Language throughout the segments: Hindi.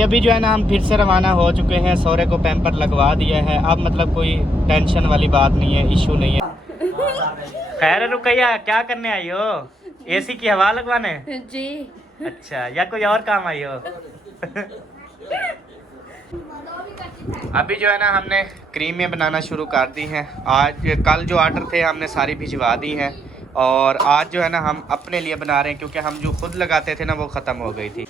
अभी जो है ना हम फिर से रवाना हो चुके हैं। सौरे को पैम्पर लगवा दिया है। अब मतलब कोई टेंशन वाली बात नहीं है, इशू नहीं है। खैर रुकैया, क्या करने आई हो? एसी की हवा लगवाने? जी। अच्छा, या कोई और काम आई हो? अभी जो है ना हमने क्रीमें बनाना शुरू कर दी हैं। आज कल जो आर्डर थे हमने सारी भिजवा दी हैं और आज जो है ना हम अपने लिए बना रहे हैं, क्योंकि हम जो खुद लगाते थे ना वो ख़त्म हो गई थी।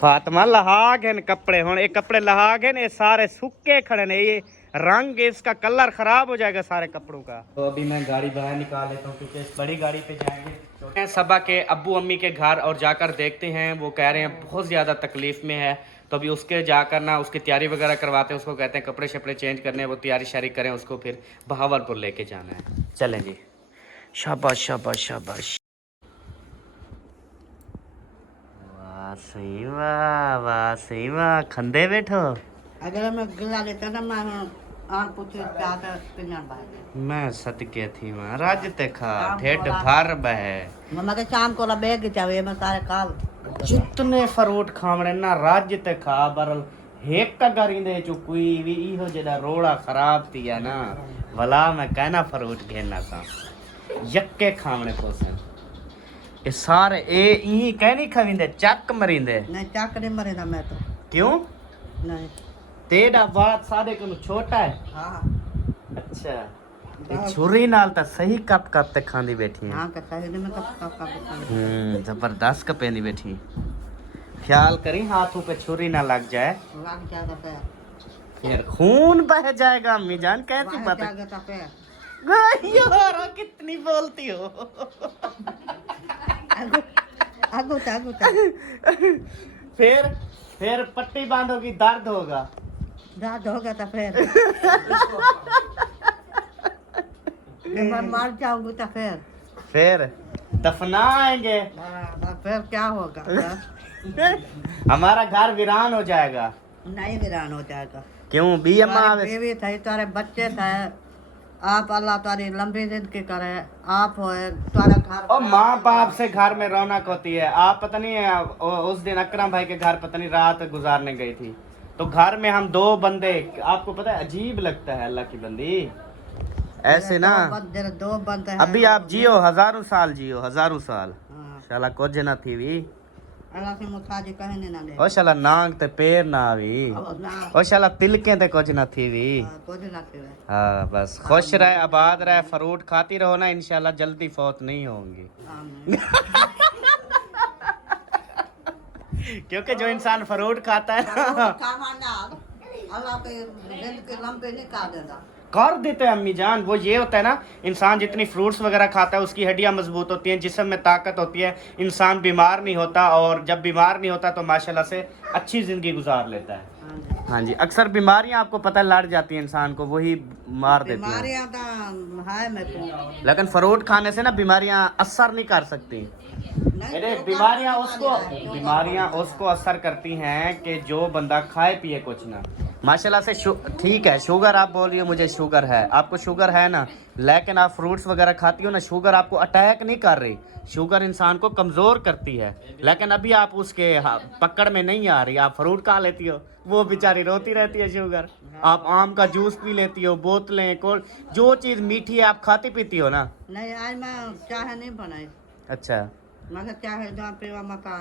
फातिमा लहा गए कपड़े, हूँ ये कपड़े लहा गए, ये सारे सूखे खड़े ने, ये रंग इसका कलर खराब हो जाएगा सारे कपड़ों का। तो अभी मैं गाड़ी बाहर निकाल लेता हूँ क्योंकि इस बड़ी गाड़ी पे जाएंगे। सबा के अब्बू अम्मी के घर और जाकर देखते हैं। वो कह रहे हैं बहुत ज़्यादा तकलीफ़ में है, तो अभी उसके जाकर ना उसकी तैयारी वगैरह करवाते हैं। उसको कहते हैं कपड़े शपड़े चेंज करने, वो तैयारी शारी करें, उसको फिर बहावलपुर लेके जाना है। चलें जी, शाबाश शाबाश शाबाश। वाह सही, वाह वाह सही, वाह खंदे बैठो। अगर मैं गिला लेता ना मैं आन पूछे चाहता पिन्ना बाहर मैं सतके थी महाराज ते खा ठेठ भर बह मम्मा के शाम को ला बैग चावे मैं सारे काल जितने फ्रूट खावणे ना राज्य ते खा बरल हेक का गरी दे चुकुई वी इहो जेदा रोड़ा खराब थिया ना भला मैं कहना फ्रूट घेना सा यक्के खावणे पोसे ये सारे ए ई कहनी खविंदे चक मरिंदे नहीं चाक नहीं मरे ना मैं तो क्यों? नहीं तेरा बात सारे को छोटा है। हाँ अच्छा, ये छुरी नाल ता सही कप कप ते खांदी बैठी है। हाँ कहता है मैं कब जबरदस्त कपेंदी बैठी। ख्याल करी हाथों पे छुरी ना लग जाए, लाग जाएगा पैर फिर खून बह जाएगा। अम्मी जान कैसी बात है? जाएगा पैर यार कितनी बोलती हो। आगो आगो फिर पट्टी बांधोगी दर्द होगा। दाद होगा तो फिर मैं मर जाऊंगी तो फिर दफनाएंगे। तो फिर क्या होगा हमारा घर वीरान हो जाएगा। नहीं वीरान हो जाएगा। क्यों? बी अम्मा बीवी थे तारे बच्चे थे। आप अल्लाह तारी लंबी जिंदगी करे। आप होए तारा घर और माँ बाप से घर में रौनक होती है। आप पता नहीं उस दिन अकरम भाई के घर पता नहीं रात गुजारने गई थी, तो घर में हम दो बंदे, आपको पता है अजीब लगता है अल्लाह की बंदी ऐसे ना। दो बंदे हैं। अभी आप जियो हजारों साल, जियो हजारों साल। हाँ। शाला कुछ ना थी भी अल्लाह से मुताजी कहने ना ले। ओ शाला नांग ते पैर ना आवी, ओ शाला तिलके ते कुछ ना थी भी। कुछ ना थे। हाँ बस खुश रहे, आबाद रहे, फ्रूट खाती रहो ना, इंशाल्लाह जल्दी फौत नहीं होंगी। क्योंकि जो इंसान फ्रूट खाता है ना अल्लाह के जिंदगी लंबी नहीं कर देता। कर देते हैं अम्मी जान। वो ये होता है ना, इंसान जितनी फ्रूट्स वगैरह खाता है उसकी हड्डियां मजबूत होती हैं, जिस्म में ताकत होती है, इंसान बीमार नहीं होता, और जब बीमार नहीं होता तो माशाल्लाह से अच्छी ज़िंदगी गुजार लेता है। हाँ जी, अक्सर बीमारियां आपको पता है लड़ जाती हैं इंसान को, वही मार देती हैं। बीमारियां तो है मैं तो, लेकिन फ्रूट खाने से ना बीमारियां असर नहीं कर सकती। बीमारियां उसको असर करती हैं कि जो बंदा खाए पिए कुछ ना। माशाल्लाह से ठीक है, शुगर आप बोल रही हो मुझे शुगर है, आपको शुगर है ना, लेकिन आप फ्रूट्स वगैरह खाती हो ना, शुगर आपको अटैक नहीं कर रही। शुगर इंसान को कमज़ोर करती है, लेकिन अभी आप उसके पकड़ में नहीं आ रही। आप फ्रूट खा लेती हो, वो बेचारी रोती रहती है शुगर। आप आम का जूस पी लेती हो, बोतलें कोल्ड, जो चीज़ मीठी है आप खाती पीती हो ना। नहीं आज मैं चाय नहीं बनाई। अच्छा, मगर चाय दाम पीवा मका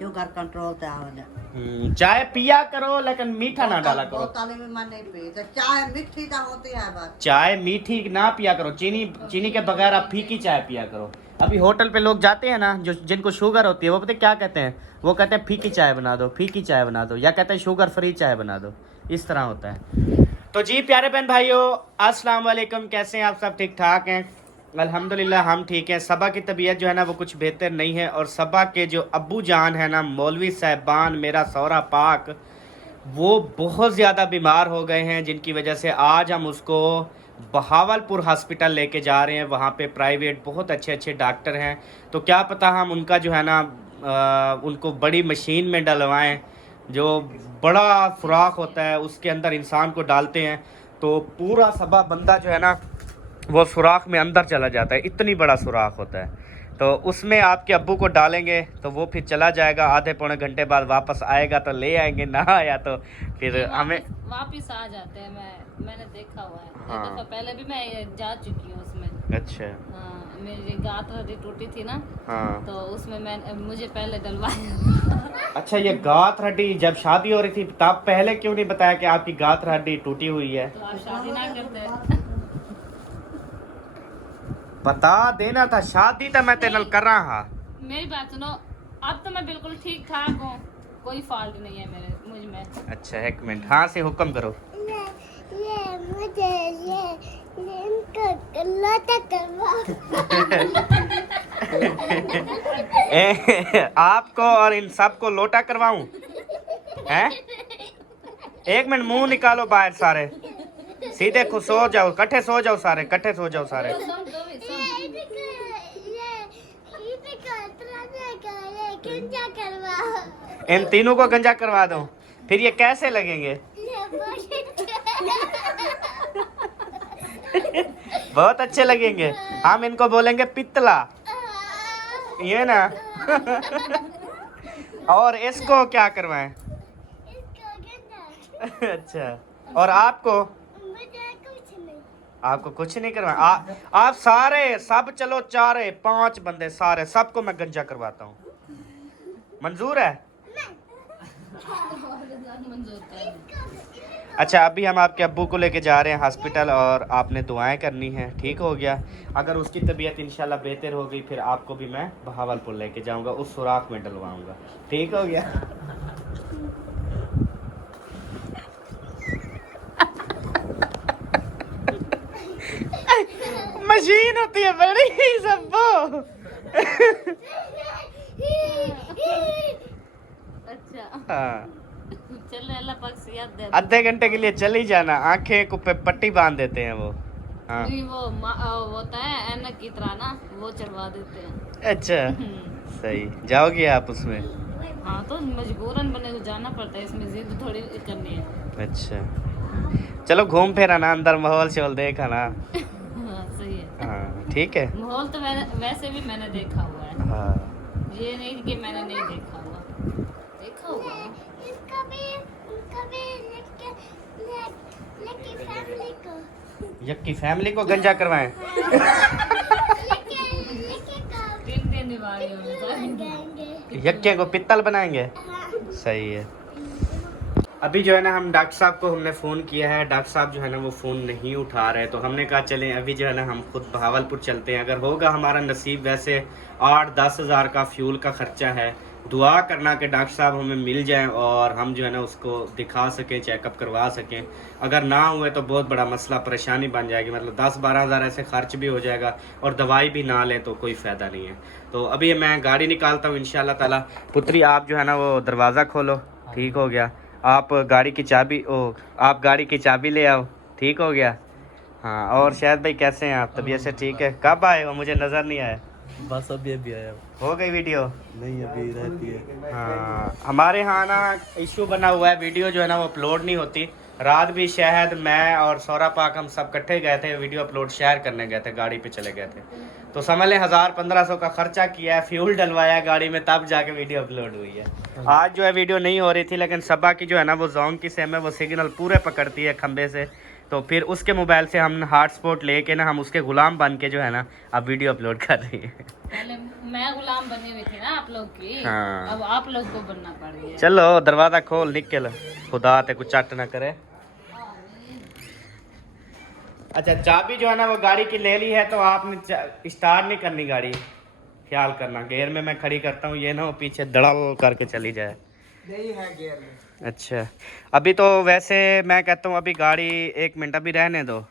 शुगर कंट्रोल ते आवे। चाय पिया करो लेकिन मीठा ना डाला करो। बोतल में मैं नहीं पी तो चाय मीठी तो होती है बस। चाय मीठी ना पिया करो, चीनी के बगैर आप फीकी चाय पिया करो। अभी होटल पे लोग जाते हैं ना, जो जिनको शुगर होती है, वो पता है क्या कहते हैं? वो कहते हैं फीकी चाय बना दो, फीकी चाय बना दो, या कहते हैं शुगर फ्री चाय बना दो। इस तरह होता है। तो जी प्यारे बहन भाइयों, अस्सलाम वालेकुम। कैसे हैं आप सब? ठीक ठाक हैं? अल्हम्दुलिल्लाह हम ठीक हैं। सबा की तबीयत जो है ना वो कुछ बेहतर नहीं है, और सबा के जो अब्बू जान है ना, मौलवी साहबान, मेरा सौरा पाक, वो बहुत ज़्यादा बीमार हो गए हैं, जिनकी वजह से आज हम उसको बहावलपुर हॉस्पिटल लेके जा रहे हैं। वहाँ पे प्राइवेट बहुत अच्छे अच्छे डॉक्टर हैं, तो क्या पता हम उनका जो है ना उनको बड़ी मशीन में डलवाएं, जो बड़ा सुराख होता है उसके अंदर इंसान को डालते हैं, तो पूरा सबा बंदा जो है ना वो सुराख में अंदर चला जाता है। इतनी बड़ा सुराख होता है। तो उसमें आपके अब्बू को डालेंगे तो वो फिर चला जाएगा, आधे पौने घंटे बाद वापस आएगा तो ले आएंगे, ना आया तो फिर हमें वापस आ जाते हैं। मैंने देखा हुआ है। हाँ। एक दफा पहले भी मैं जा चुकी हूँ उसमें। अच्छा। हाँ, मेरी गांठ हड्डी टूटी थी ना, हाँ। तो उसमें मैं मुझे पहले डलवाया। अच्छा, ये गांठ हड्डी जब शादी हो रही थी तब पहले क्यों नहीं बताया कि आपकी गांठ हड्डी टूटी हुई है? तो आप शादी ना करते। बता देना था, शादी तो मैं तेरे कर रहा हाँ। मेरी बात सुनो, अब तो मैं बिल्कुल ठीक ठाक हूँ, कोई फॉल्ट नहीं है मुझ में। अच्छा, एक मिनट, हाँ से हुक्म करो। आपको और इन सबको लोटा करवाऊं? हैं? एक मिनट, मुंह निकालो बाहर सारे, सीधे सो जाओ, कट्ठे सो जाओ सारे, कट्ठे सो जाओ सारे। इन तीनों को गंजा करवा दो, फिर ये कैसे लगेंगे? बहुत अच्छे लगेंगे। हम इनको बोलेंगे पित्तला, ये ना। और इसको क्या करवाएं? अच्छा, और आपको कुछ नहीं करवाएं? आप सारे सब चलो, 4-5 बंदे सारे सबको मैं गंजा करवाता हूँ, मंजूर है? अच्छा, अभी हम आपके अब्बू को लेके जा रहे हैं हॉस्पिटल और आपने दुआएं करनी है, ठीक हो गया? अगर उसकी तबीयत इंशाल्लाह बेहतर हो गई फिर आपको भी मैं बहावलपुर लेके जाऊंगा, उस सुराख में डलवाऊंगा, ठीक हो गया? मशीन होती है बड़ी सबको। अच्छा, हाँ, चल अल्लाह पाक सेहत दे। आधे घंटे के लिए चली जाना, आंखें को पे पट्टी बांध देते हैं वो। हाँ। नहीं, वो होता है ऐनक की तरह ना, वो चढ़वा देते हैं। अच्छा, सही, जाओगे आप उसमें? हाँ, तो मजबूरन बने तो जाना पड़ता है, इसमें जिद थोड़ी करनी है। अच्छा, चलो घूम फिर आना, अंदर माहौल शोल देखा ना। हाँ, सही है। हाँ, ठीक है। माहौल तो वैसे भी मैंने देखा हुआ है। हाँ, ये नहीं कि मैंने नहीं देखा हुआ, देखा हुआ है। यक्की फैमिली को गंजा करवाएं? 3 दिवालियों में यक्के को पित्तल बनाएंगे? सही है। अभी जो है ना हम डॉक्टर साहब को हमने फ़ोन किया है, डॉक्टर साहब जो है ना वो फ़ोन नहीं उठा रहे, तो हमने कहा चलें अभी जो है ना हम खुद बहावलपुर चलते हैं, अगर होगा हमारा नसीब। वैसे 8-10 हज़ार का फ्यूल का ख़र्चा है, दुआ करना कि डॉक्टर साहब हमें मिल जाएं और हम जो है ना उसको दिखा सकें, चेकअप करवा सकें। अगर ना हुए तो बहुत बड़ा मसला, परेशानी बन जाएगी, मतलब 10-12 हज़ार ऐसे खर्च भी हो जाएगा और दवाई भी ना लें तो कोई फ़ायदा नहीं है। तो अभी मैं गाड़ी निकालता हूँ इंशाल्लाह ताला। पुत्री आप जो है ना वो दरवाज़ा खोलो, ठीक हो गया? आप गाड़ी की चाबी आप गाड़ी की चाबी ले आओ, ठीक हो गया? हाँ, और शायद भाई कैसे हैं आप? तबीयत से ठीक है? कब आए हो, मुझे नज़र नहीं आया। बस अभी आया। हो गई वीडियो? नहीं, अभी रहती है। हाँ, हमारे यहाँ ना इशू बना हुआ है, वीडियो जो है ना वो अपलोड नहीं होती। रात भी शायद मैं और सौरा पाक हम सब इकट्ठे गए थे, वीडियो अपलोड शेयर करने गए थे, गाड़ी पे चले गए थे, तो समझ लें 1000-1500 का खर्चा किया है, फ्यूल डलवाया गाड़ी में, तब जाके वीडियो अपलोड हुई है। आज जो है वीडियो नहीं हो रही थी, लेकिन सबा की जो है ना वो जोंग की सिम है, वो सिग्नल पूरे पकड़ती है खंबे से, तो फिर उसके मोबाइल से हम हॉटस्पॉट लेके ना हम उसके गुलाम बन के जो है ना अब वीडियो अपलोड कर रही है। पहले मैं गुलाम बनी हुई थी ना आप लोग की। हाँ। अब आप लोग को बनना पड़ गया। चलो दरवाजा खोल, निकल, खुदा ते कुछ चट ना करे। अच्छा, चाबी जो है ना वो गाड़ी की ले ली है, तो आपने स्टार्ट नहीं करनी गाड़ी, ख्याल करना। गेयर में मैं खड़ी करता हूँ, ये ना वो पीछे धड़ल करके चली जाए। यही है गियर में। अच्छा, अभी तो वैसे मैं कहता हूँ अभी गाड़ी 1 मिनट अभी रहने दो,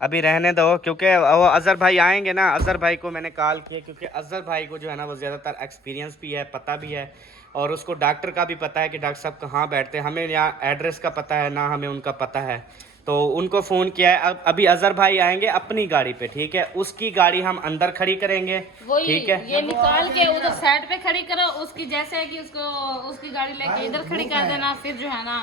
अभी रहने दो, क्योंकि वो अज़हर भाई आएंगे ना। अज़हर भाई को मैंने कॉल किया, क्योंकि अज़हर भाई को जो है ना वो ज़्यादातर एक्सपीरियंस भी है, पता भी है, और उसको डॉक्टर का भी पता है कि डॉक्टर साहब कहाँ बैठते हैं। हमें यहाँ एड्रेस का पता है ना, हमें उनका पता है, तो उनको फ़ोन किया है। अभी अज़हर भाई आएंगे अपनी गाड़ी पे, ठीक है? उसकी गाड़ी हम अंदर खड़ी करेंगे, ठीक है? ये निकाल के उधर साइड पे खड़ी करो, उसकी जैसे है कि उसको उसकी गाड़ी लेके इधर खड़ी कर देना, फिर जो है ना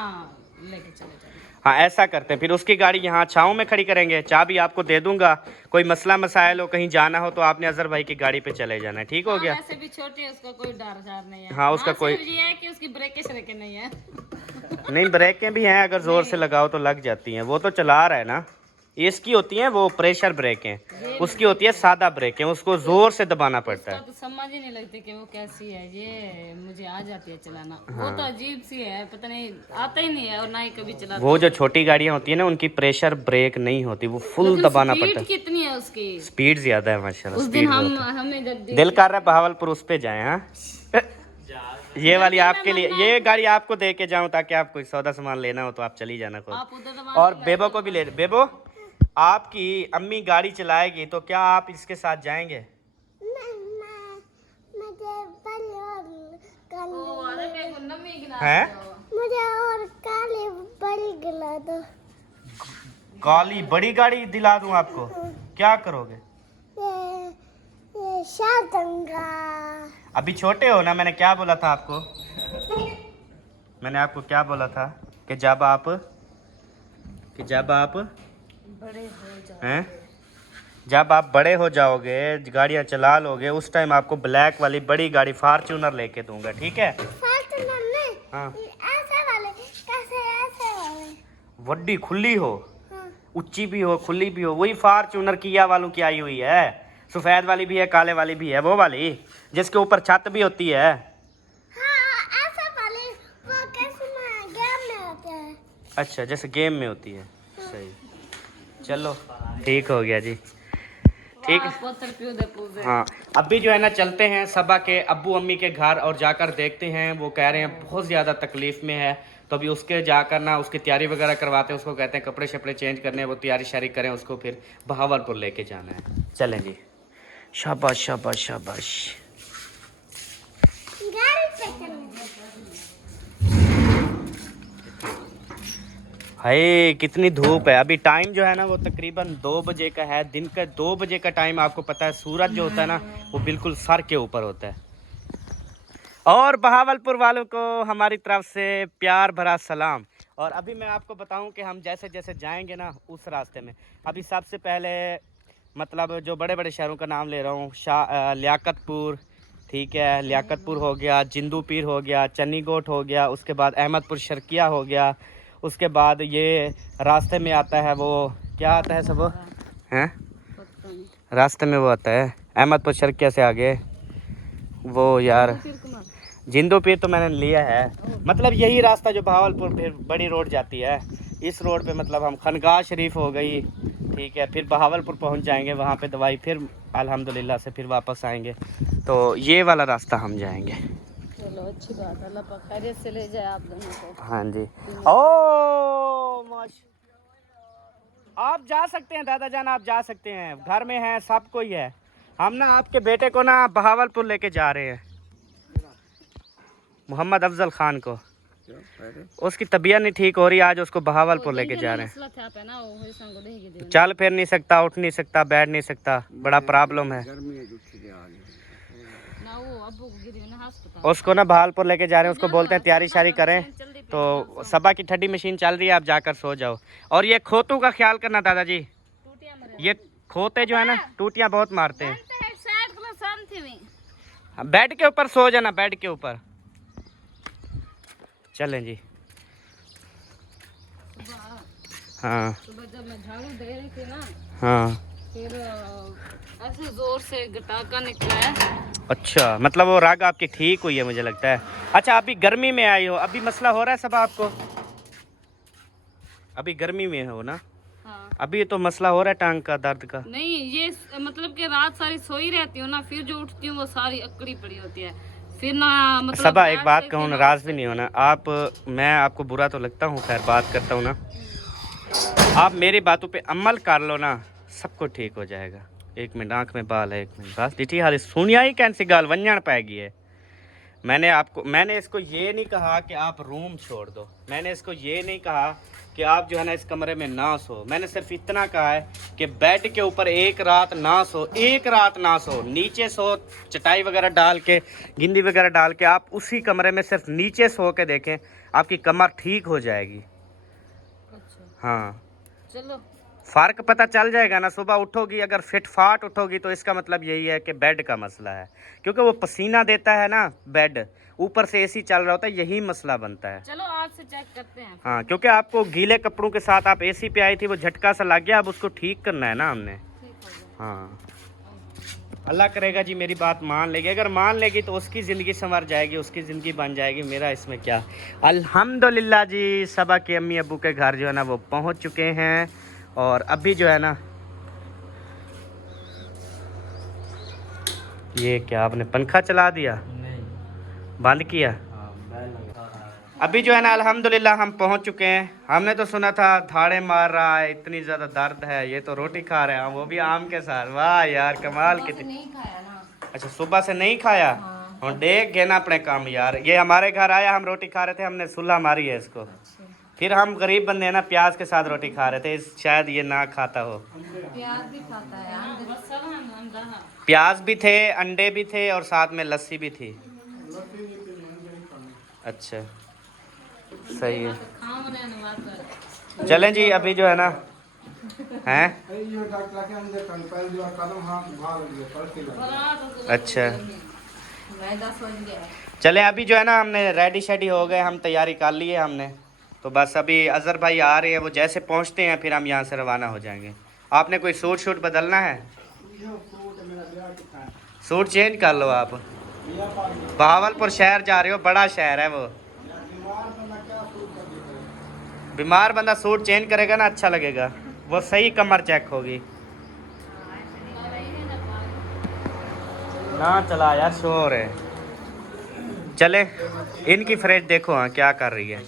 लेके चले जाओ। हाँ ऐसा करते हैं, फिर उसकी गाड़ी यहाँ छाँव में खड़ी करेंगे, चाबी आपको दे दूंगा, कोई मसला मसाइल हो कहीं जाना हो तो आपने अजहर भाई की गाड़ी पे चले जाना है, ठीक हो गया। वैसे भी छोटी है, उसका कोई डर जार नहीं है। हाँ, उसका कोई- सिर्फ ये है कि उसकी ब्रेकें श्रेकें नहीं है। नहीं ब्रेकें भी हैं, अगर जोर से लगाओ तो लग जाती हैं, वो तो चला रहा है ना। इसकी होती हैं वो प्रेशर ब्रेकें, उसकी होती है सादा ब्रेकें, उसको जोर से दबाना पड़ता है। तो समझ ही नहीं लगती कि वो कैसी है, ये मुझे आ जाती है चलाना। वो तो अजीब सी है, पता नहीं आता ही नहीं है और ना ही कभी चला। वो जो छोटी गाड़ियाँ होती है ना उनकी प्रेशर ब्रेक नहीं होती, वो फुल दबाना पड़ता है। कितनी है उसकी? स्पीड ज्यादा है माशाल्लाह। उस दिन हमें जब दिल कर रहा है बहावलपुर उस पे जाए। हाँ ये वाली आपके लिए, ये गाड़ी आपको दे के जाऊं ताकि आप कोई सौदा सामान लेना हो तो आप चली जाना खुद। आप उधर और बेबो को भी ले। बेबो आपकी अम्मी गाड़ी चलाएगी तो क्या आप इसके साथ जाएंगे? हैं? मुझे और काली बड़ी गिला दो। काली बड़ी गाड़ी दिला दूं आपको, क्या करोगे? ये शादंगा। अभी छोटे हो ना, मैंने क्या बोला था आपको? मैंने आपको क्या बोला था कि जब आप बड़े हो जाओ, हैं, जब आप बड़े हो जाओगे, गाड़ियाँ चला लोगे, उस टाइम आपको ब्लैक वाली बड़ी गाड़ी फॉर्च्यूनर लेके दूंगा, ठीक है? फॉर्च्यूनर नहीं, हाँ ऐसे वाले, कैसे ऐसे वाले? वड्डी खुली हो, हाँ। ऊंची भी हो, खुली भी हो, वही फॉर्च्यूनर किया वालों की आई हुई है। सफ़ेद वाली भी है, काले वाली भी है, वो वाली जिसके ऊपर छत भी होती है। हाँ, ऐसे वाले, वो कैसे में गेम में होते हैं। अच्छा, जैसे गेम में होती है, सही। चलो ठीक हो गया जी, ठीक है। पत्थर पियो दे पूजे। हाँ अभी जो है ना चलते हैं सबा के अब्बू अम्मी के घर और जाकर देखते हैं। वो कह रहे हैं बहुत ज़्यादा तकलीफ़ में है, तो अभी उसके जाकर ना उसकी तैयारी वगैरह करवाते हैं। उसको कहते हैं कपड़े शपड़े चेंज करने, वो तैयारी शारी करें, उसको फिर बहावलपुर लेके जाना है। चलें जी, शाबाश शाबाश शाबाश। गाड़ी पे चलना। हाय कितनी धूप है। अभी टाइम जो है ना वो तकरीबन 2 बजे का है, दिन का 2 बजे का टाइम। आपको पता है सूरज जो होता है ना वो बिल्कुल सर के ऊपर होता है। और बहावलपुर वालों को हमारी तरफ से प्यार भरा सलाम। और अभी मैं आपको बताऊं कि हम जैसे जैसे जाएंगे ना उस रास्ते में, अभी सबसे पहले मतलब जो बड़े बड़े शहरों का नाम ले रहा हूँ, लियाकतपुर, ठीक है, लियाकतपुर हो गया, जिंदू पीर हो गया, चन्नीगोट हो गया, उसके बाद अहमदपुर शर्किया हो गया, उसके बाद ये रास्ते में आता है वो क्या आता है सब हैं, रास्ते में वो आता है अहमदपुर शर्किया से आगे वो यार जिंदू पीर तो मैंने लिया है। मतलब यही रास्ता जो बहावलपुर फिर बड़ी रोड जाती है, इस रोड पे मतलब हम खनगाह शरीफ हो गई, ठीक है, फिर बहावलपुर पहुंच जाएंगे, वहाँ पे दवाई, फिर अल्हम्दुलिल्लाह से फिर वापस आएंगे। तो ये वाला रास्ता हम जाएंगे। चलो अच्छी बात है, अल्लाह पाक खैरियत से ले जाए आप दोनों को। हाँ जी। ओ आप जा सकते हैं दादा जान, आप जा सकते हैं, घर में हैं, सब कोई है। हम ना आपके बेटे को ना बहावलपुर लेके जा रहे हैं, मोहम्मद अफजल खान को। उसकी तबीयत नहीं ठीक हो रही, आज उसको बहावलपुर लेके जा रहे हैं। चल फिर नहीं सकता, उठ नहीं सकता, बैठ नहीं सकता, बड़ा प्रॉब्लम है उसको ना बहावलपुर लेके जा रहे हैं। उसको बोलते हैं तैयारी शारी करें, तो सबा की ठंडी मशीन चल रही है, आप जाकर सो जाओ। और ये खोतों का ख्याल करना दादाजी, ये खोते जो है ना टूटियां बहुत मारते हैं। बेड के ऊपर सो जाना, बेड के ऊपर। चलें जी। हाँ सुबह जब मैं झाड़ू दे रही थी ना, हाँ, फिर ऐसे जोर से गटाका निकला है। अच्छा, मतलब वो राग आपकी ठीक हुई है मुझे लगता है। अच्छा अभी गर्मी में आई हो, अभी मसला हो रहा है सब आपको, अभी गर्मी में हो ना? हाँ। अभी तो मसला हो रहा है टांग का दर्द का? नहीं, ये मतलब कि रात सारी सोई रहती हूँ ना, फिर जो उठती हूँ वो सारी अकड़ी पड़ी होती है, फिर ना मतलब सबा एक बात कहूँ, नाराज भी नहीं होना आप, मैं आपको बुरा तो लगता हूँ, खैर बात करता हूँ ना, आप मेरी बातों पे अमल कर लो ना, सब कुछ ठीक हो जाएगा। एक मिनट, आँख में बाल है, एक मिनट बस डिठी हाल सुनिया ही कैसी गाल वंजन पाएगी है। मैंने इसको ये नहीं कहा कि आप रूम छोड़ दो, मैंने इसको ये नहीं कहा कि आप जो है ना इस कमरे में ना सो, मैंने सिर्फ इतना कहा है कि बेड के ऊपर एक रात ना सो, एक रात ना सो, नीचे सो, चटाई वगैरह डाल के, गिंदी वगैरह डाल के, आप उसी कमरे में सिर्फ नीचे सो के देखें, आपकी कमर ठीक हो जाएगी। हाँ, चलो फ़र्क पता चल जाएगा ना। सुबह उठोगी अगर फिट फाट उठोगी तो इसका मतलब यही है कि बेड का मसला है, क्योंकि वो पसीना देता है ना बेड, ऊपर से एसी चल रहा होता है, यही मसला बनता है। चलो आज से चेक करते हैं। हाँ, क्योंकि आपको गीले कपड़ों के साथ आप एसी पे आई थी, वो झटका सा लग गया, अब उसको ठीक करना है ना हमने। ठीक हो गया। हाँ, अल्लाह करेगा जी मेरी बात मान लेगी, अगर मान लेगी तो उसकी ज़िंदगी संवर जाएगी, उसकी ज़िंदगी बन जाएगी, मेरा इसमें क्या। अल्हम्दुलिल्लाह जी, सबा के अम्मी अब्बू के घर जो है ना वो पहुँच चुके हैं, और अभी जो है ना ये क्या आपने पंखा चला दिया, नहीं। बंद किया? हाँ, बैल लगा रहा है। अभी जो है ना अल्हम्दुलिल्लाह हम पहुंच चुके हैं। हमने तो सुना था धाड़े मार रहा है, इतनी ज़्यादा दर्द है, ये तो रोटी खा रहे हैं, वो भी आम के साथ। वाह यार, कमाल कितनी। नहीं खाया ना। अच्छा, सुबह से नहीं खाया? और देख गए ना अपने काम यार। ये हमारे घर आया, हम रोटी खा रहे थे, हमने सुलह मारी है इसको। फिर हम गरीब बंदे हैं ना, प्याज के साथ रोटी खा रहे थे, शायद ये ना खाता हो। प्याज भी खाता है, प्याज भी थे, अंडे भी थे, और साथ में लस्सी भी थी। अच्छा, सही है। चलें जी, अभी जो है ना हैं। अच्छा, चलें अभी जो है ना हमने रेडी शेडी हो गए, हम तैयारी कर ली है हमने, तो बस अभी अजहर भाई आ रहे हैं, वो जैसे पहुंचते हैं फिर हम यहाँ से रवाना हो जाएंगे। आपने कोई सूट शूट बदलना है? सूट चेंज कर लो आप। बहावलपुर शहर जा रहे हो, बड़ा शहर है वो। बीमार बंदा सूट चेंज करेगा ना अच्छा लगेगा, वो सही कमर चेक होगी ना। चला यार, शोर है। चले, इनकी फ्रिज देखो हाँ क्या कर रही है।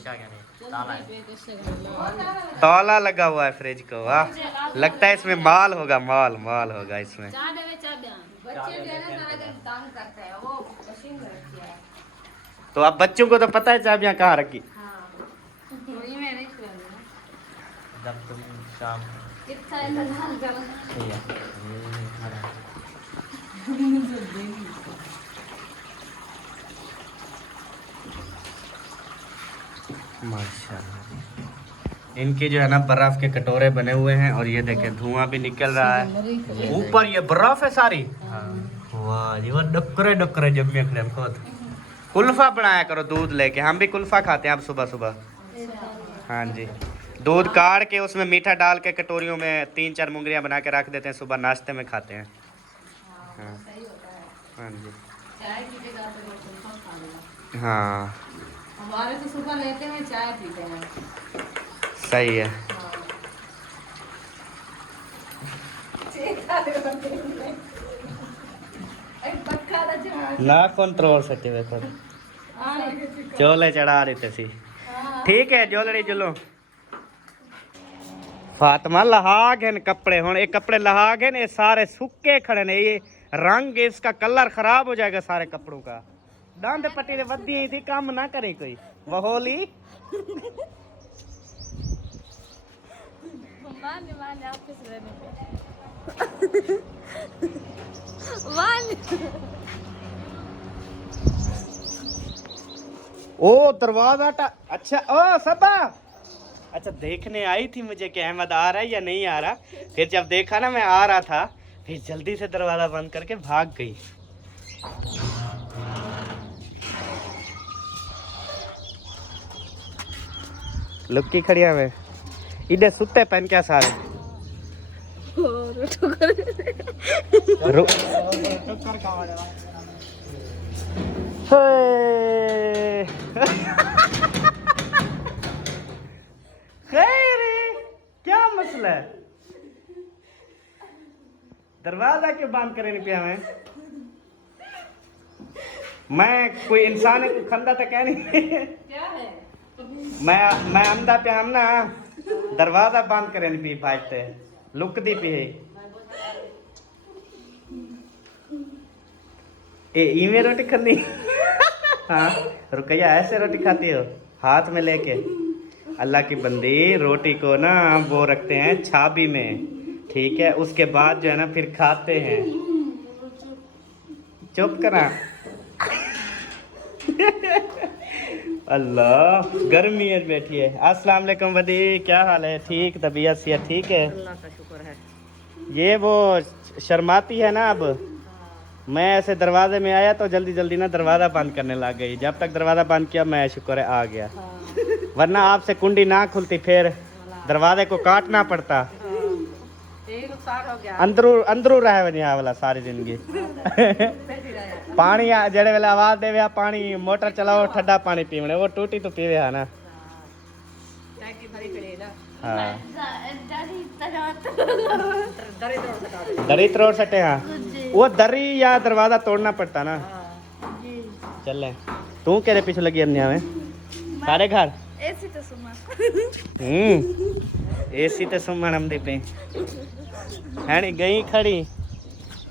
ताला लगा हुआ है फ्रिज को, वाह, लगता है इसमें माल होगा, माल माल होगा इसमें। तो अब बच्चों को तो पता है चाबियां कहाँ रखी। जब तुम शाम माशाल्लाह, इनके जो है ना बर्फ के कटोरे बने हुए हैं, और ये देखें धुआं भी निकल रहा है, ऊपर ये बर्फ है सारी। वाह जी वाह, डकरे डकरे जब में खड़े खुद। कुल्फा बनाया करो दूध लेके, हम भी कुल्फा खाते हैं अब सुबह सुबह। हाँ जी, दूध काट के उसमें मीठा डाल के कटोरियों में 3-4 मुंगरियाँ बना के रख देते हैं, सुबह नाश्ते में खाते हैं। हाँ हाँ जी, हाँ हमारे तो सुबह लेते हैं चाय पीते हैं। सही है। ना कंट्रोल सच्चे वे खुद चोले चढ़ा देते सी। ठीक है जोलड़ी चलो। फातिमा लहा गए कपड़े, हुण ये कपड़े लहा गए, ये सारे सुक्के खड़े ने, ये रंग इसका कलर खराब हो जाएगा सारे कपड़ों का। डंड पट्टी दे वधी ही थी, काम ना करे कोई वहोली। ओ दरवाजा अच्छा ओ सबा, अच्छा देखने आई थी मुझे कि अहमद आ रहा है या नहीं आ रहा। फिर जब देखा ना मैं आ रहा था, फिर जल्दी से दरवाजा बंद करके भाग गई। लुक्की खड़िया में इधर सुते पहन क्या सारे खैर क्या मसला है, दरवाजा क्यों बंद करे नहीं पिया मैं कोई इंसान है खंदा तो कह नहीं क्या है? मैं अंदा पे हम ना दरवाजा बंद करे नहीं पी फाइते लुक दी पी ए इमे रोटी खानी। हाँ रुकैया ऐसे रोटी खाती हो हाथ में लेके। अल्लाह की बंदी रोटी को ना वो रखते हैं छाबी में, ठीक है, उसके बाद जो है ना फिर खाते हैं। चुप करा अल्लाह गर्मी है बैठी है। अस्सलाम वालेकुम वदी, क्या हाल है? ठीक, तबीयत सेहत ठीक है? अल्लाह का शुक्र है। ये वो शर्माती है ना, अब मैं ऐसे दरवाजे में आया तो जल्दी जल्दी ना दरवाज़ा बंद करने लग गई। जब तक दरवाज़ा बंद किया मैं शुक्र है आ गया, वरना आपसे कुंडी ना खुलती फिर दरवाजे को काटना पड़ता। यही नुकसान हो गया। अंदरू रहे वही वाला सारी जिंदगी। पानी जड़े वेले आवाज देवे पानी मोटर चलाओ ठंडा पानी पीवने, वो टूटी तो पीवे है ना। टैंकी भरी पड़ी है ना। हाँ दरी तोड़ सका दे। दरी तोड़ सटे। हाँ वो दरी या दरवाजा तोड़ना पड़ता ना। चल तू केरे पीछे लगी अन्या में सारे घर ऐसी तो सुमा एसी ते सुमन हम दी पे है नी गई खड़ी।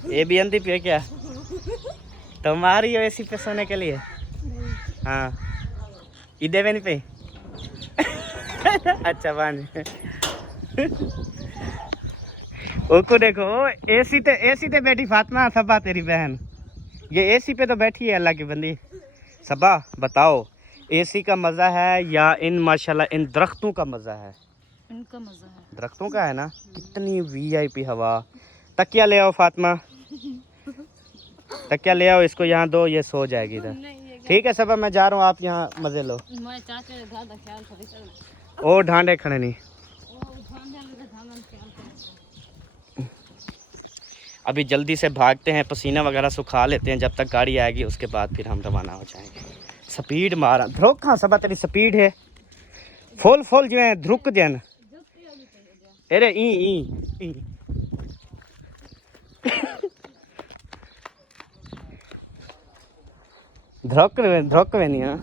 ये भी अंधी पे क्या तुम्हारी हो एसी पे सोने के लिए? हाँ इधे में नहीं पे। अच्छा बान उसको देखो एसी ते बैठी फातिमा सबा तेरी बहन, ये एसी पे तो बैठी है अल्लाह की बंदी। सबा बताओ एसी का मज़ा है या इन माशाल्लाह इन दरख्तों का मज़ा है? इनका मजा है। दरख्तों का है ना, कितनी वीआईपी हवा। तकिया ले आओ फातिमा, तकिया ले आओ, इसको यहाँ दो, ये सो जाएगी इधर। ठीक है सबा मैं जा रहा हूँ, आप यहाँ मज़े लो। मैं चाचा के घर का ख्याल थोड़ी कर। ओ ढांडे खड़े नहीं। अभी जल्दी से भागते हैं, पसीना वगैरह सुखा लेते हैं, जब तक गाड़ी आएगी उसके बाद फिर हम रवाना हो जाएंगे। स्पीड मारा ध्रुक, हाँ सबा तेरी स्पीड है फुल फुल जो है ध्रुक जैन। अरे ई ध्रुक नहीं। हाँ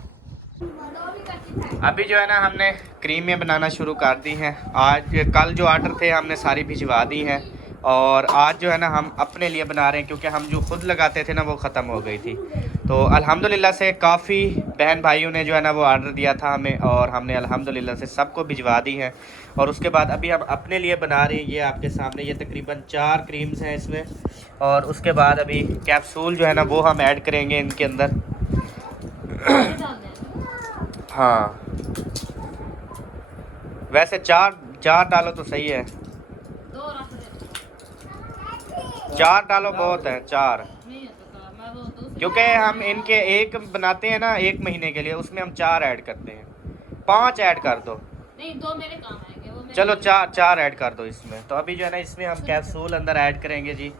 अभी जो है ना हमने क्रीमें बनाना शुरू कर दी हैं। आज कल जो आर्डर थे हमने सारी भिजवा दी हैं और आज जो है ना हम अपने लिए बना रहे हैं, क्योंकि हम जो खुद लगाते थे ना वो ख़त्म हो गई थी। तो अल्हम्दुलिल्लाह से काफ़ी बहन भाइयों ने जो है ना वो आर्डर दिया था हमें, और हमने अल्हम्दुलिल्लाह से सबको भिजवा दी हैं। और उसके बाद अभी हम अपने लिए बना रहे हैं। ये आपके सामने ये तकरीबन 4 क्रीम्स हैं इसमें, और उसके बाद अभी कैप्सूल जो है ना वो हम ऐड करेंगे इनके अंदर। हाँ वैसे 4 डालो तो सही है, 4 डालो बहुत है 4, क्योंकि हम इनके एक बनाते हैं ना 1 महीने के लिए, उसमें हम 4 ऐड करते हैं। 5 ऐड कर दो। नहीं 2 मेरे काम आएंगे, वो मेरे चलो 4 ऐड कर दो इसमें। तो अभी जो है ना इसमें हम कैप्सूल अंदर ऐड करेंगे जी।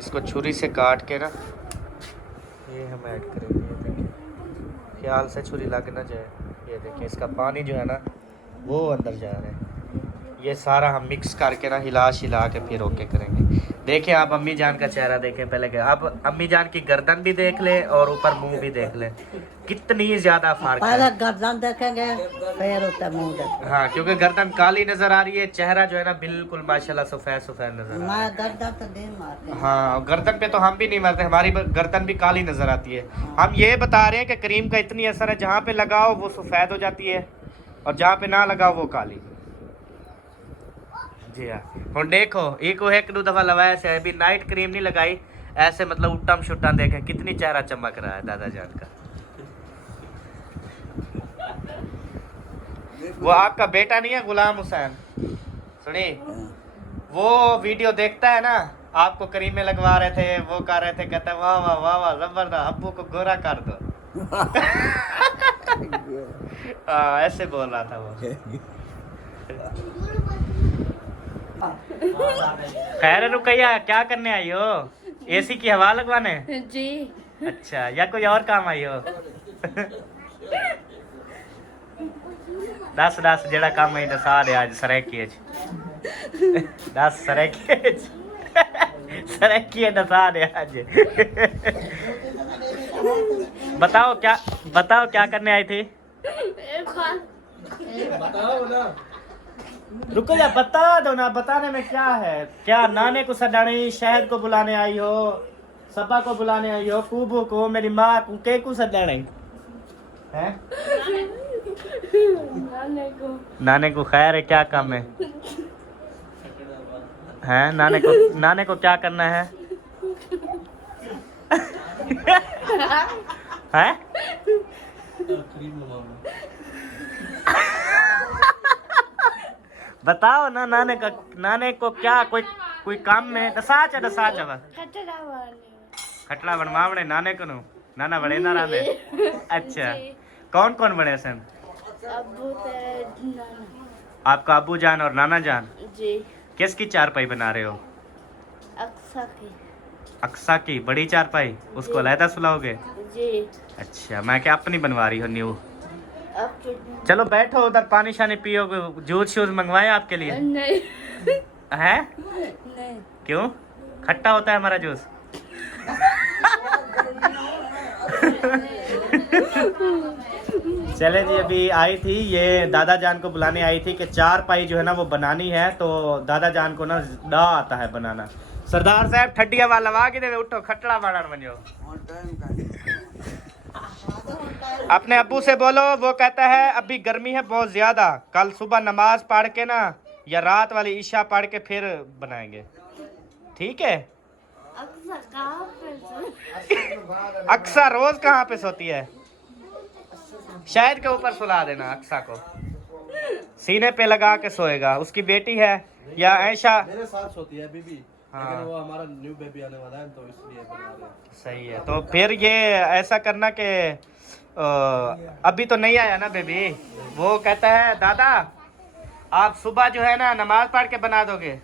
इसको छुरी से काट के ना ये हम ऐड करेंगे। ये देखिए ख्याल से छुरी लग ना जाए। ये देखिए इसका पानी जो है ना वो अंदर जा रहा है। ये सारा हम मिक्स करके ना हिला के फिर ओके करेंगे। देखें आप अम्मी जान का चेहरा देखें पहले के। आप अम्मी जान की गर्दन भी देख ले और ऊपर मुंह भी देख ले, कितनी ज़्यादा फर्क है। पहले गर्दन देखेंगे फिर उसका मुंह देखेंगे। हाँ क्योंकि गर्दन काली नजर आ रही है, चेहरा जो है ना बिल्कुल माशाल्लाह सफ़ेद नजर आ रहा है। मैं गर्दन तो नहीं मारते। हाँ गर्दन पे तो हम भी नहीं मरते, हमारी गर्दन भी काली नजर आती है। हम ये बता रहे हैं कि क्रीम का इतनी असर है, जहाँ पे लगाओ वो सफ़ेद हो जाती है और जहाँ पे ना लगाओ वो काली। जी हाँ हम देखो एक दो दफ़ा लगाया से अभी नाइट क्रीम नहीं लगाई, ऐसे मतलब उट्टम शुट्टम देखें कितनी चेहरा चमक रहा है दादा जान का। वो आपका बेटा नहीं है गुलाम हुसैन, सुनी वो वीडियो देखता है ना, आपको करीमे लगवा रहे थे, वो कर रहे थे, कहता वाह वाह वाह वाह जबरदस्त, अब्बू को गोरा कर दो। ऐसे बोल रहा था वो। खैर रुकैया क्या करने आई हो? एसी की हवा लगवाने? जी। अच्छा या कोई और काम आई हो? दस जेड़ा काम है दसा दे आज सरेकी 10 सरेकी दसा दे आज। बताओ क्या करने आई थी? रुको या बता दो ना, बताने में क्या है? क्या नाने को सदाने, शहद को बुलाने आई हो, सबा को बुलाने आई हो, कूबू को, मेरी माँ को, के को सदाने हैं? नाने को खैर है, क्या काम है? हैं नाने को क्या करना है? हैं? बताओ ना नाने को क्या कोई काम में दसाच है खटला बनवावड़े नाने को नु नाना बड़े ना रांदे। अच्छा कौन कौन बड़े सन? आपका अब्बू जान और नाना जान जी। किसकी चारपाई बना रहे हो? अक्सा की बड़ी चारपाई, उसको अलहदा सुलाओगे? जी। अच्छा मैं क्या अपनी बनवा रही हूँ न्यू। चलो बैठो उधर पानी शानी पियोगे, जूस शूस मंगवाए आपके लिए? नहीं है? नहीं। क्यों? खट्टा होता है हमारा जूस। चले जी अभी आई थी ये दादा जान को बुलाने आई थी कि चारपाई जो है ना वो बनानी है, तो दादा जान को ना डा आता है बनाना। सरदार साहब ठड्डिया वाला लगा के दे उठो खटड़ा बनाना बनो। अपने अब्बू से बोलो, वो कहता है अभी गर्मी है बहुत ज्यादा, कल सुबह नमाज पढ़ के ना या रात वाली ईशा पढ़ के फिर बनाएंगे, ठीक है? अक्सा रोज कहाँ पे सोती है? शायद के ऊपर सुला देना अक्सा को, सीने पे लगा के सोएगा। उसकी बेटी है या ऐशा मेरे साथ सोती है बीबी। हाँ। लेकिन वो हमारा न्यू बेबी आने वाला है तो इसलिए बना रहे हैं। सही है, तो फिर ये ऐसा करना कि अभी तो नहीं आया ना बेबी, वो कहता है दादा आप सुबह जो है ना नमाज पढ़ के बना दोगे?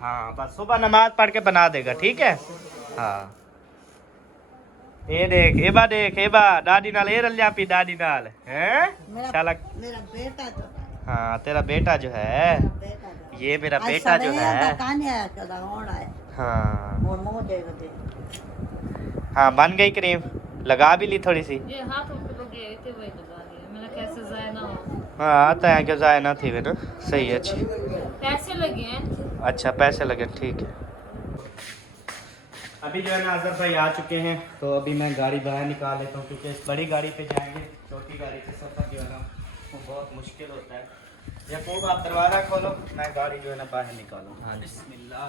हाँ बस सुबह नमाज पढ़ के बना देगा, ठीक है? हाँ ये देख एबा दादी नाल ए रल जापी दादी नाल हैं शाला। मेरा बेटा जो है, हाँ तेरा बेटा जो है, बेटा जो ये मेरा बेटा जो है। हाँ हाँ बन गई क्रीम, लगा भी ली थोड़ी सी। ये हाथों पे लगे थे वही लगा दिया मैंने, कैसे जाया ना हो। हाँ आता है क्या जाए ना थी वे ना, सही है अच्छी। पैसे लगे हैं। अच्छा पैसे लगे, ठीक है। अभी जो है ना अजहर भाई आ चुके हैं, तो अभी मैं गाड़ी बाहर निकाल लेता हूँ क्योंकि इस बड़ी गाड़ी पे जाएंगे, छोटी गाड़ी पे सफ़र जो है ना वो बहुत मुश्किल होता है। याकूब आप दरवाज़ा खोलो, मैं गाड़ी जो है ना बाहर निकालूँ। हाँ बिस्मिल्लाह।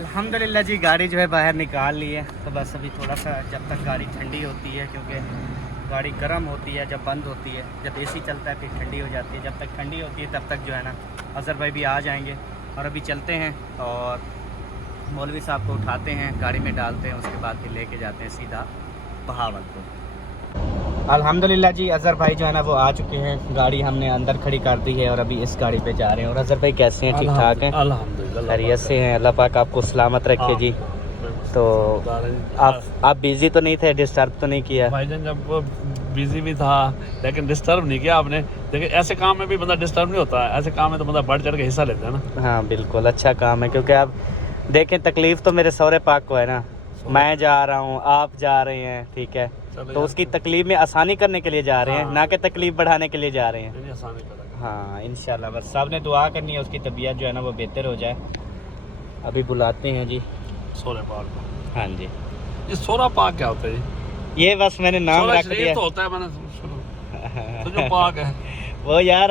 अल्हम्दुलिल्लाह जी गाड़ी जो है बाहर निकाल ली है, तो बस अभी थोड़ा सा जब तक गाड़ी ठंडी होती है, क्योंकि गाड़ी गर्म होती है जब बंद होती है, जब एसी चलता है फिर ठंडी हो जाती है, जब तक ठंडी होती है तब तक जो है ना अजहर भाई भी आ जाएंगे। और अभी चलते हैं और मौलवी साहब को उठाते हैं, गाड़ी में डालते हैं, उसके बाद फिर लेके जाते हैं सीधा बहावलपुर। अल्हम्दुलिल्लाह जी अजहर भाई जो है ना वो आ चुके हैं, गाड़ी हमने अंदर खड़ी कर दी है और अभी इस गाड़ी पे जा रहे हैं। और अजहर भाई कैसे हैं? ठीक ठाक हैं? अल्हम्दुलिल्लाह खैरियत से हैं, अल्लाह पाक आपको सलामत रखे जी। तो आप बिजी तो नहीं थे, डिस्टर्ब तो नहीं किया? भाईजान जब वो बिजी भी था लेकिन डिस्टर्ब नहीं किया आपने। देखिए ऐसे काम में भी बंदा डिस्टर्ब नहीं होता है, ऐसे काम में तो बंदा बढ़ चढ़ के हिस्सा लेता है ना। हाँ बिल्कुल अच्छा काम है, क्योंकि आप देखें तकलीफ तो मेरे सौरे पाक को है ना, मैं जा रहा हूँ आप जा रहे हैं, ठीक है? तो उसकी तकलीफ में आसानी करने के लिए जा रहे हैं, ना कि तकलीफ बढ़ाने के लिए जा रहे हैं। आसानी करेगा। हाँ इंशाल्लाह, बस सब ने दुआ करनी है उसकी तबीयत जो है ना वो बेहतर हो जाए। अभी बुलाते हैं जी सोरे पाक। हाँ जी ये सोरा पाक क्या होता है जी? ये बस मैंने नाम सोरा रख शरीफ दिया तो होता है, मैंने तो जो पाक है वो यार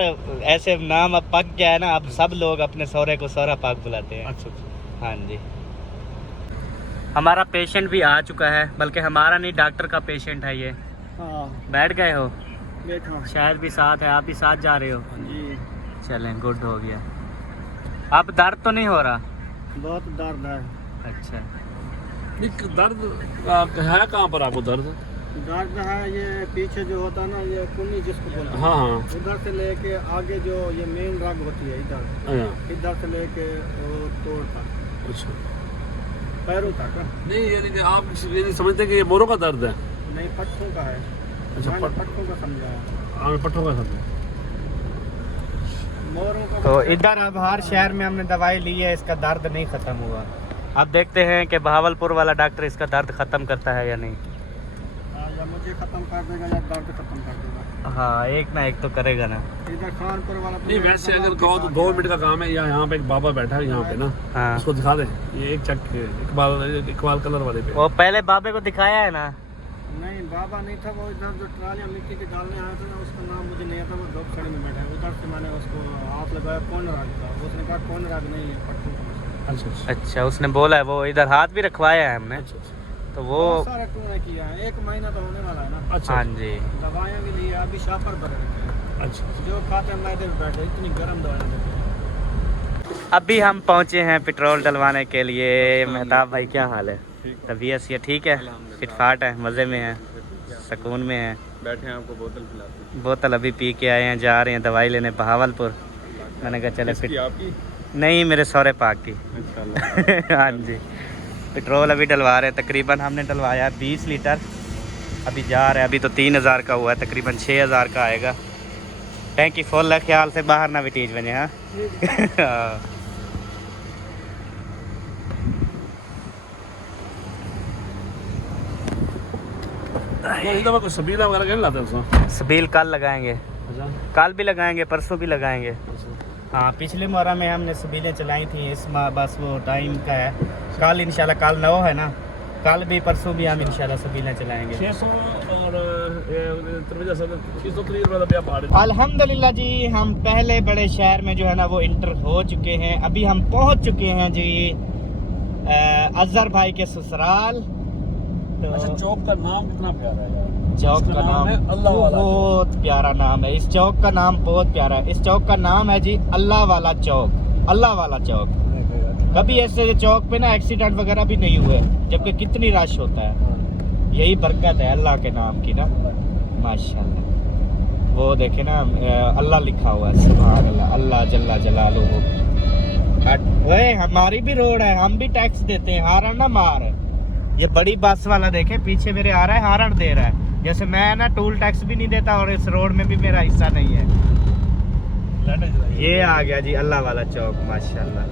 ऐसे नाम अब पक गया है ना, अब सब लोग अपने सौरे को सौरा पाक बुलाते हैं। अच्छा अच्छा। हाँ जी हमारा पेशेंट भी आ चुका है, बल्कि हमारा नहीं डॉक्टर का पेशेंट है ये। बैठ गए हो? बैठो शायद भी साथ है, आप भी साथ जा रहे हो? जी। चलें गुड हो गया। अब दर्द तो नहीं हो रहा? बहुत दर्द है। अच्छा दर्द है कहाँ पर आपको दर्द? दर्द है ये पीछे जो होता है ना, ये कुन्नी जिसको बोलते हैं, हाँ हाँ उधर से लेके आगे जो ये मेन रग होती है इधर, अच्छा इधर से लेके वो तोड़ तक, अच्छा। पैरों तक। नहीं यानी कि आप ये नहीं समझते कि ये मोरों का दर्द है? नहीं, पट्टों का है। अच्छा, मैंने पट्टों का समझा है, हाँ पट्टों का दर्द है। मोरों का। तो इधर अब हर शहर में हमने दवाई ली है, इसका दर्द नहीं ख़त्म हुआ। अब देखते हैं कि बहावलपुर वाला डॉक्टर इसका दर्द ख़त्म करता है या नहीं। या मुझे खत्म कर देगा या दर्द खत्म कर देगा। हाँ, एक ना एक तो करेगा ना। इधर खानपुर वाला तो नहीं वैसे अगर कहो तो 2 मिनट का काम है। यहाँ पे एक बाबा बैठा है यहाँ पे ना, हाँ, उसको दिखा दे। ये एक चक इकबाल कलर वाले पे। वो पहले बाबे को दिखाया है ना। नहीं, बाबा नहीं था, वो इधर जो ट्रालियाँ मिट्टी के डालने आया था ना, उसका नाम मुझे नहीं आता, वो डॉग छड़ी में बैठा है। उधर से मैंने उसको हाथ लगाया, कौन राग का, उसने कहा कौन राग नहीं है, पट्टू का मसला। अच्छा अच्छा, उसने बोला है, वो इधर हाथ भी रखवाया है हमने। अच्छा तो वो बहुत सारे टूने किया है, 1 महीना तो होने वाला है ना। अच्छा हाँ जी। दवाइयाँ भी ली है, अभी शापर भरे रखे हैं। अच्छा। जो खाते हैं मैदे पे बैठे, इतनी गर्म दवाइयाँ देते हैं। अभी हम पहुंचे हैं पेट्रोल डलवाने के लिए। मेहताब भाई क्या हाल है? तबीयत ये ठीक है? फिटफाट है, मज़े में है, सुकून में है? बैठे हैं, आपको बोतल पिलाते हैं। बोतल अभी पी के आए हैं, जा रहे हैं दवाई लेने बहावलपुर। मैंने कहा चले फिट। आपकी? नहीं, मेरे सौरे पाक की। हाँ जी। पेट्रोल अभी डलवा रहे हैं, तकरीबन हमने डलवाया 20 लीटर। अभी जा रहे हैं, अभी तो 3000 का हुआ है, तकरीबन 6000 का आएगा। टैंकी फुल है, ख्याल से बाहर ना विटीज बने। हाँ इधर कोई सबीला वगैरह क्या लाते हैं उसमें? सबील कल लगाएंगे, अच्छा कल भी लगाएंगे, परसों भी लगाएंगे। हाँ, पिछले मुहर्रम में हमने सबीलें चलाई थी, इस माह बस वो टाइम का है। कल इंशाल्लाह, कल 9 है ना, कल भी परसों भी हम इंशाल्लाह सबीलें चलाएंगे। 600 और 630 रुपये पा रहे। अल्हम्दुलिल्लाह जी, हम पहले बड़े शहर में जो है ना वो इंटर हो चुके हैं। अभी हम पहुंच चुके हैं जी अजहर भाई के ससुराल। तो अच्छा, चौक का नाम कितना प्यारा है यार। चौक का नाम है अल्लाह वाला चौक। बहुत प्यारा नाम है, इस चौक का नाम बहुत प्यारा है। इस चौक का नाम है जी अल्लाह वाला चौक, अल्लाह वाला चौक। कभी ऐसे चौक पे ना एक्सीडेंट वगैरह भी नहीं हुए, जबकि कितनी रश होता है। यही बरकत है अल्लाह के नाम की ना, माशाल्लाह। वो देखे ना, अल्लाह लिखा हुआ है, सुभान अल्लाह, अल्लाह जल्ला जलालुहु। ओए, हमारी भी रोड है, हम भी टैक्स देते हैं, हारण ना मार। ये बड़ी बस वाला देखे पीछे मेरे आ रहा है, हारण दे रहा है। जैसे मैं ना टूल टैक्स भी नहीं देता और इस रोड में भी मेरा हिस्सा नहीं है। ये आ गया जी अल्लाह वाला चौक, माशाल्लाह,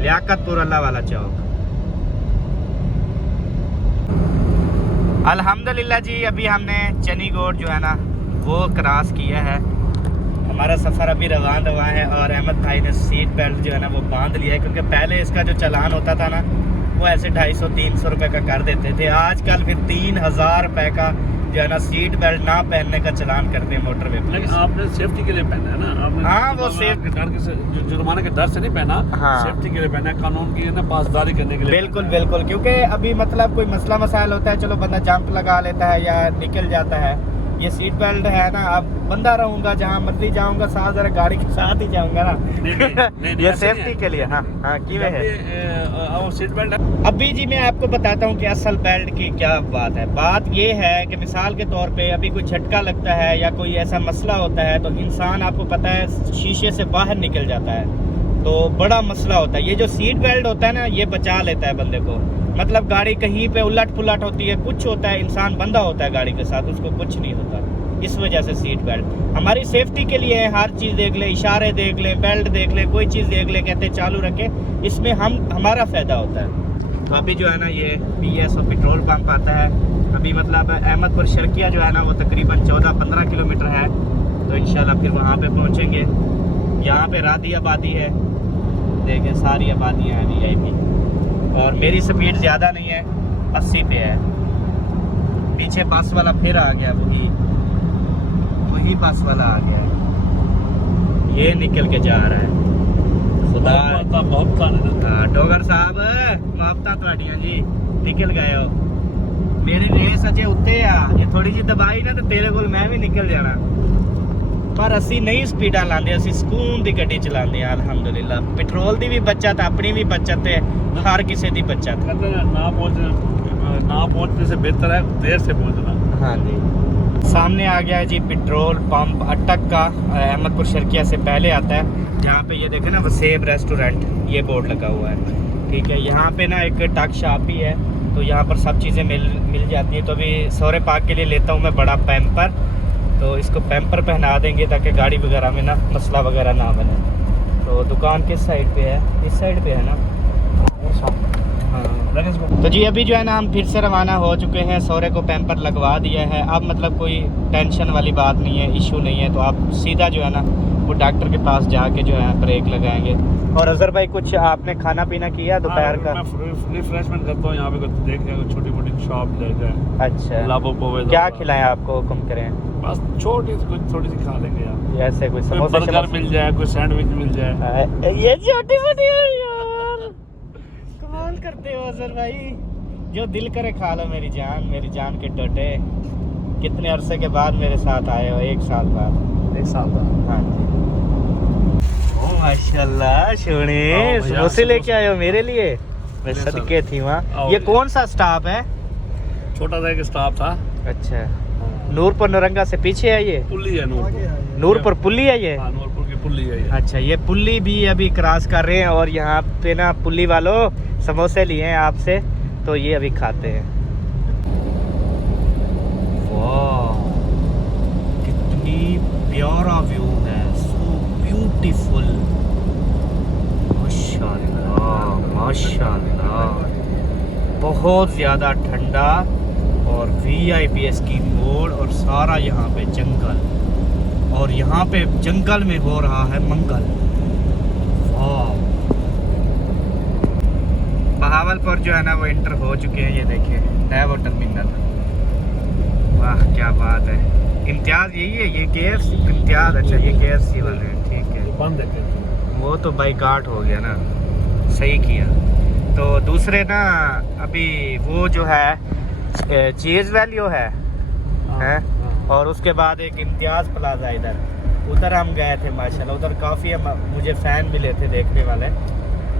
लियाकतपुर अल्लाह वाला चौक। अल्हम्दुलिल्लाह जी, अभी हमने चनीगोड जो है ना वो क्रॉस किया है। हमारा सफ़र अभी रवान है और अहमद भाई ने सीट बेल्ट जो है ना वो बांध लिया है, क्योंकि पहले इसका जो चालान होता था ना वो ऐसे 250-300 रुपये का कर देते थे। आजकल फिर 3000 रुपये का जो है ना सीट बेल्ट ना पहनने का चालान करते हैं मोटरवे पे। लेकिन आपने सेफ्टी के लिए पहना है ना, आपने हाँ, वो सेफ्टी डर के जुर्माने के डर से नहीं पहना। हाँ, सेफ्टी के लिए पहना है, कानून की ना पासदारी करने के लिए। बिल्कुल बिल्कुल, क्योंकि अभी मतलब कोई मसला मसाइल होता है, चलो बंदा जंप लगा लेता है या निकल जाता है। ये सीट बेल्ट है ना, अब बंदा रहूंगा जहाँ मर्जी जाऊंगा, साथ जरा गाड़ी के साथ ही जाऊंगा ना। नहीं, ये ऐसे सेफ्टी नहीं है। के लिए। हाँ हाँ, किवे है। और सीट बेल्ट है। अभी जी मैं आपको बताता हूँ कि असल बेल्ट की क्या बात है। बात ये है कि मिसाल के तौर पे अभी कोई झटका लगता है या कोई ऐसा मसला होता है तो इंसान, आपको पता है, शीशे से बाहर निकल जाता है, तो बड़ा मसला होता है। ये जो सीट बेल्ट होता है ना, ये बचा लेता है बंदे को। मतलब गाड़ी कहीं पे उलट पुलट होती है, कुछ होता है, इंसान बंधा होता है गाड़ी के साथ, उसको कुछ नहीं होता। इस वजह से सीट बेल्ट हमारी सेफ्टी के लिए है। हर चीज़ देख ले, इशारे देख ले, बेल्ट देख ले, कोई चीज़ देख ले, कहते चालू रखे, इसमें हमारा फ़ायदा होता है। तो अभी जो है ना ये PSO पेट्रोल पंप आता है। अभी मतलब अहमदपुर शर्किया जो है ना वो तकरीबन 14-15 किलोमीटर है। तो इंशाल्लाह फिर वहाँ पे पहुँचेंगे। यहाँ पे राधी आबादी है, देखिए सारी आबादियाँ हैं VIP। और मेरी स्पीड ज़्यादा नहीं है, 80 पे है। पीछे बस वाला फिर आ गया, वही बस वाला आ गया, ये निकल के जा रहा है। खुदा डोगर साहब मुआफता तुहाडियां जी, निकल गए हो। मेरी रेस अजे उत्ते आ, जे थोड़ी जी दबाई ना तो तेरे को मैं भी निकल जाना। पर असी नहीं स्पीडा लाते, असी सुकून दी गड्डी चलाते हैं अलहमदुलिल्लाह। पेट्रोल दी भी बचत, अपनी भी बचत है, हर किसी दी बचत। कहते हैं ना पहुंचने से बेहतर है देर से पहुंचना। हाँ जी, सामने आ गया है जी पेट्रोल पंप अटक का, अहमदपुर शर्किया से पहले आता है। यहाँ पे ये देखे ना वसेब रेस्टोरेंट, ये बोर्ड लगा हुआ है, ठीक है। यहाँ पे ना एक टक शॉप भी है, तो यहाँ पर सब चीज़ें मिल जाती है। तो अभी सौरे पाक के लिए लेता हूँ मैं बड़ा पैम्पर, तो इसको पैम्पर पहना देंगे ताकि गाड़ी वगैरह में ना मसला वगैरह ना बने। तो दुकान किस साइड पे है? इस साइड पे है ना? हाँ। तो जी अभी जो है ना हम फिर से रवाना हो चुके हैं। सौरे को पैम्पर लगवा दिया है, अब मतलब कोई टेंशन वाली बात नहीं है, इशू नहीं है। तो आप सीधा जो है ना वो डॉक्टर के पास जाके जो है ब्रेक लगाएंगे। और अजहर भाई कुछ आपने खाना पीना किया दोपहर का? मैं रिफ्रेशमेंट करता हूँ यहाँ पे, देख के छोटी मोटी शॉप लेके। अच्छा, लाभो पोवे क्या खिलाएं आपको, हुक्म करें? बस छोटी सी खा लेंगे यार, ऐसे कोई कोई समोसा बर्गर मिल जाए, कोई सैंडविच मिल जाए। ये छोटी मोटी है यार, कमाल करते हो अजहर भाई। जो दिल करे खा लो मेरी जान के टोटे। कितने अरसे के बाद मेरे साथ आए हो? 1 साल बाद। 1 साल बाद। हाँ जी। ओ माशाल्लाह, सोने आओ भैया, समोसे लेके आए हो मेरे लिए? मैं मेरे सदके थी वहाँ। आओ ये भैया। कौन सा स्टाफ है? छोटा सा एक स्टाफ था। अच्छा, नूरपुर नौरंगा से पीछे है ये? पुल्ली है नूरपुर पुल्ली है ये? हाँ, नूरपुर की पुल्ली है ये। अच्छा, ये पुल्ली भी अभी क्रॉस कर रहे हैं और यहाँ पे ना पुल्ली वालों समोसे लिए हैं आपसे, तो ये अभी खाते हैं। वाह, कितनी प्यारा व्यू है, सो ब्यूटीफुल। माशाल्लाह माशाल्लाह, बहुत ज़्यादा ठंडा और VIPS की मोड़ और सारा यहाँ पे जंगल, और यहाँ पे जंगल में हो रहा है मंगल। वाह, बहावलपुर जो है ना वो इंटर हो चुके हैं, ये देखिए है वो टर्मिनल। वाह क्या बात है। इम्तियाज़ यही है, ये KFC इम्तियाज़? अच्छा, ये KFC वाले हैं, ठीक है। बंद है वो तो बाइकाट हो गया ना, सही किया। तो दूसरे ना अभी वो जो है चीज़ वैल्यू है, हैं? और उसके बाद एक इम्तियाज़ प्लाजा उधर हम गए थे माशाल्लाह। उधर काफ़ी मुझे फ़ैन मिले थे देखने वाले,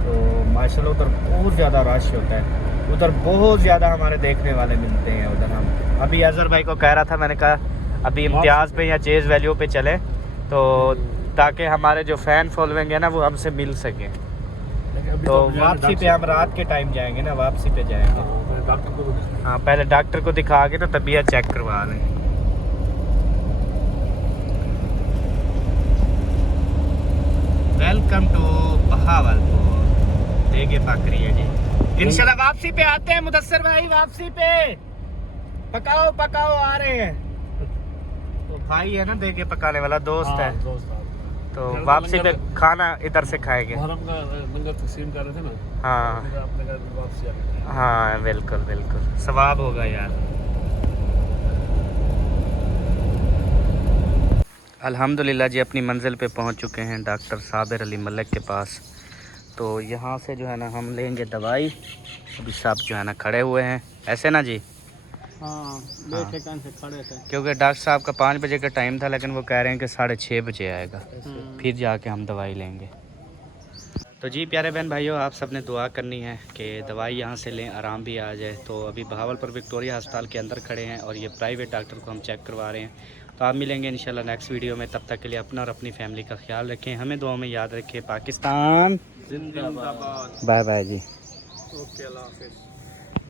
तो माशाल्लाह उधर बहुत ज़्यादा रश होता है, उधर बहुत ज़्यादा हमारे देखने वाले मिलते हैं उधर। हम अभी अजहर भाई को कह रहा था, मैंने कहा अभी इम्तियाज़ पे या चेज़ वैल्यू पे चले, तो ताकि हमारे जो फ़ैन फॉलोइंग है ना वो हमसे मिल सकें। तो वापसी पे हम रात के टाइम जाएंगे ना, वापसी पे जाएंगे। हाँ, पहले डॉक्टर को दिखा के तो तबीयत चेक करवा लें। वेलकम टू बहावलपुर, देगे पकड़ी है जी। इंशाल्लाह वापसी पे आते हैं मुदस्सिर भाई, वापसी पे पकाओ पकाओ आ रहे हैं। तो भाई है ना देगे पकाने वाला, दोस्त है, तो वापसी पे खाना इधर से खाएंगे। लंगर तकसीम कर रहे थे ना। हाँ आपने कहा वापसी आ गए। हाँ, बिल्कुल बिल्कुल, सवाब होगा यार। अल्हम्दुलिल्लाह जी अपनी मंजिल पे पहुंच चुके हैं डॉक्टर साबिर अली मलिक के पास। तो यहाँ से जो है ना हम लेंगे दवाई। अभी सब जो है ना खड़े हुए हैं, ऐसे ना जी? हाँ, बैठे कान से खड़े थे। क्योंकि डॉक्टर साहब का 5 बजे का टाइम था, लेकिन वो कह रहे हैं कि 6:30 बजे आएगा, फिर जाके हम दवाई लेंगे। तो जी प्यारे बहन भाइयों, आप सब ने दुआ करनी है कि दवाई यहाँ से लें, आराम भी आ जाए। तो अभी बहावलपुर विक्टोरिया अस्पताल के अंदर खड़े हैं और ये प्राइवेट डॉक्टर को हम चेक करवा रहे हैं। तो आप मिलेंगे इंशाल्लाह नेक्स्ट वीडियो में। तब तक के लिए अपना और अपनी फैमिली का ख्याल रखें, हमें दुआ में याद रखें। पाकिस्तान जिंदाबाद। बाय बाय जी। ओके, अल्लाह हाफिज़।